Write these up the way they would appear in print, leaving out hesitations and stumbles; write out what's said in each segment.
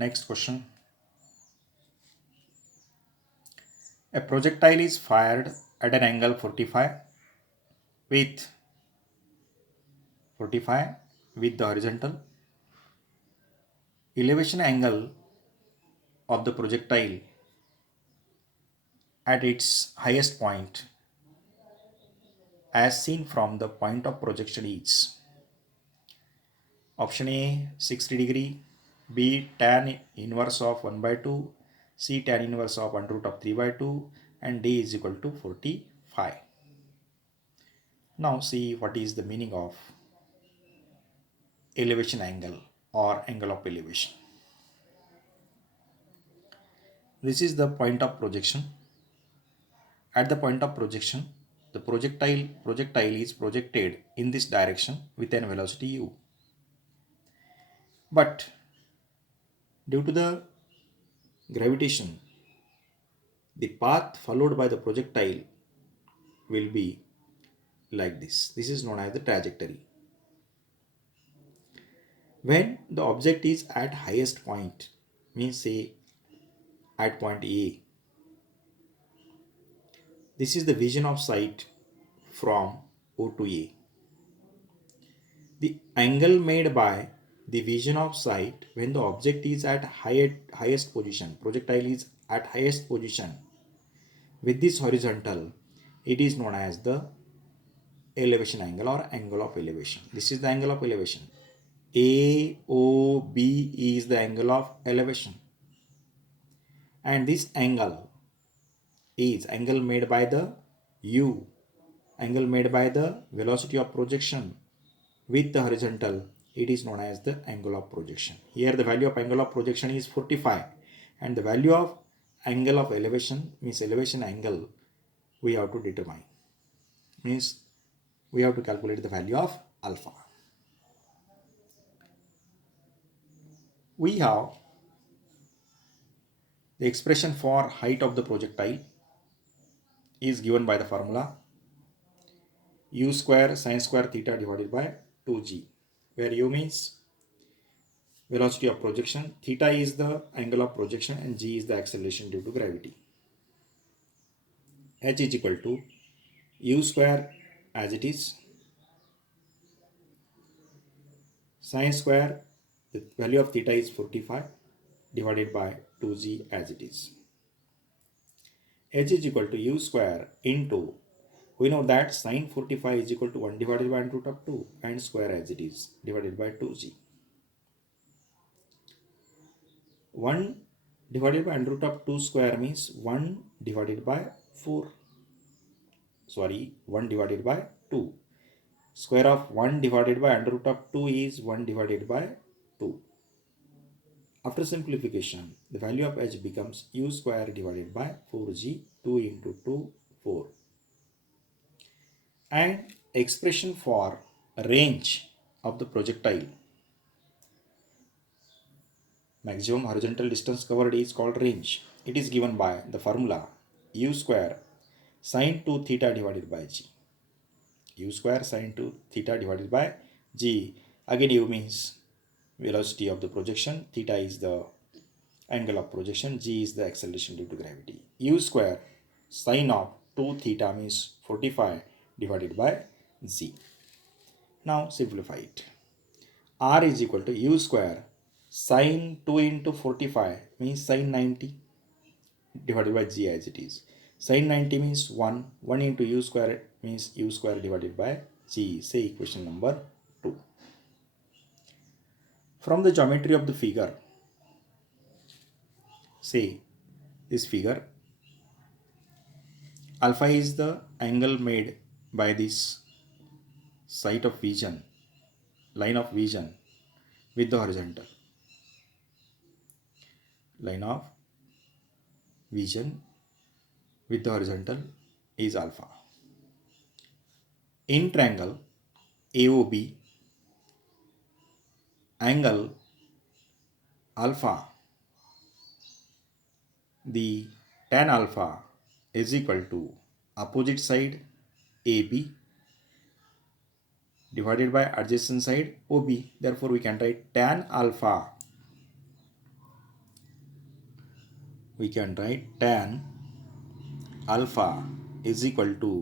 Next question. A projectile is fired at an angle with 45 with the horizontal. Elevation angle of the projectile at its highest point as seen from the point of projection is option A 60 degree, B tan inverse of 1 by 2, C tan inverse of 1 root of 3 by 2, and D is equal to 45. Now see what is the meaning of elevation angle or angle of elevation. This is the point of projection. At the point of projection, the projectile is projected in this direction with an velocity u. But due to the gravitation, the path followed by the projectile will be like this. This is known as the trajectory. When the object is at highest point, means say at point A, this is the vision of sight from O to A. The angle made by the vision of sight when the object is at highest position, projectile is at highest position with this horizontal, it is known as the elevation angle or angle of elevation. This is the angle of elevation. AOB is the angle of elevation, and this angle is angle made by the u, angle made by the velocity of projection with the horizontal. It is known as the angle of projection. Here the value of angle of projection is 45, and the value of angle of elevation means elevation angle we have to determine, means we have to calculate the value of alpha. We have the expression for height of the projectile is given by the formula u square sin square theta divided by 2g, where u means velocity of projection, theta is the angle of projection, and g is the acceleration due to gravity. H is equal to u square as it is, sin square, the value of theta is 45 divided by 2g as it is. H is equal to u square into, we know that sin 45 is equal to 1 divided by root of 2 and square as it is divided by 2g. 1 divided by root of 2 square means 1 divided by 4. Sorry, 1 divided by 2. Square of 1 divided by root of 2 is 1 divided by 2. After simplification, the value of h becomes u square divided by 4g, 2 into 2, 4. And expression for range of the projectile, maximum horizontal distance covered, is called range. It is given by the formula u square sin 2 theta divided by g. U square sin 2 theta divided by g. Again, u means velocity of the projection, theta is the angle of projection, g is the acceleration due to gravity. U square sin of 2 theta means 45 divided by z. Now simplify it. R is equal to u square sin 2 into 45 means sin 90 divided by g as it is. Sin 90 means 1. 1 into u square means u square divided by g. Say equation number 2. From the geometry of the figure, say this figure, alpha is the angle made by this sight of vision, line of vision with the horizontal. Line of vision with the horizontal is alpha. In triangle AOB, angle alpha, the tan alpha is equal to opposite side AB divided by adjacent side OB. Therefore, we can write tan alpha we can write tan alpha is equal to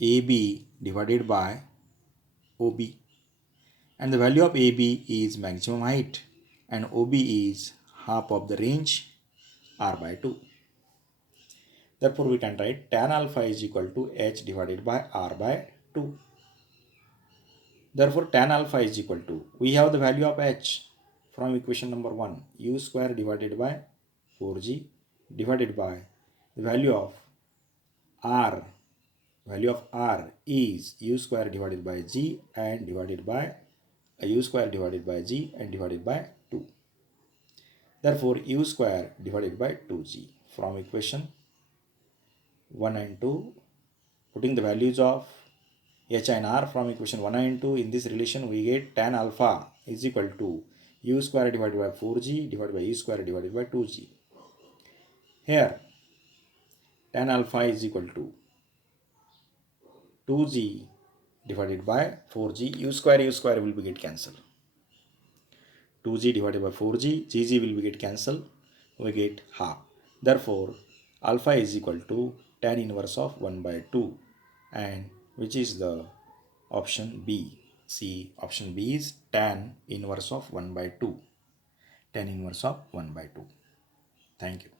AB divided by OB, and the value of AB is maximum height and OB is half of the range r by 2. Therefore, we can write tan alpha is equal to h divided by r by 2. Therefore, tan alpha is equal to, we have the value of h from equation number 1, u square divided by 4g divided by the value of r. Value of r is u square divided by g and divided by u square divided by g and divided by 2. Therefore, u square divided by 2g from equation 1 and 2, putting the values of h and r from equation 1 and 2 in this relation, we get tan alpha is equal to u square divided by 4g divided by u square divided by 2g. Here tan alpha is equal to 2g divided by 4g, u square will be get cancelled. 2g divided by 4g, gg will be get cancelled, we get half. Therefore, alpha is equal to tan inverse of 1 by 2, and which is the option B. See, option B is tan inverse of 1 by 2. Tan inverse of 1 by 2. Thank you.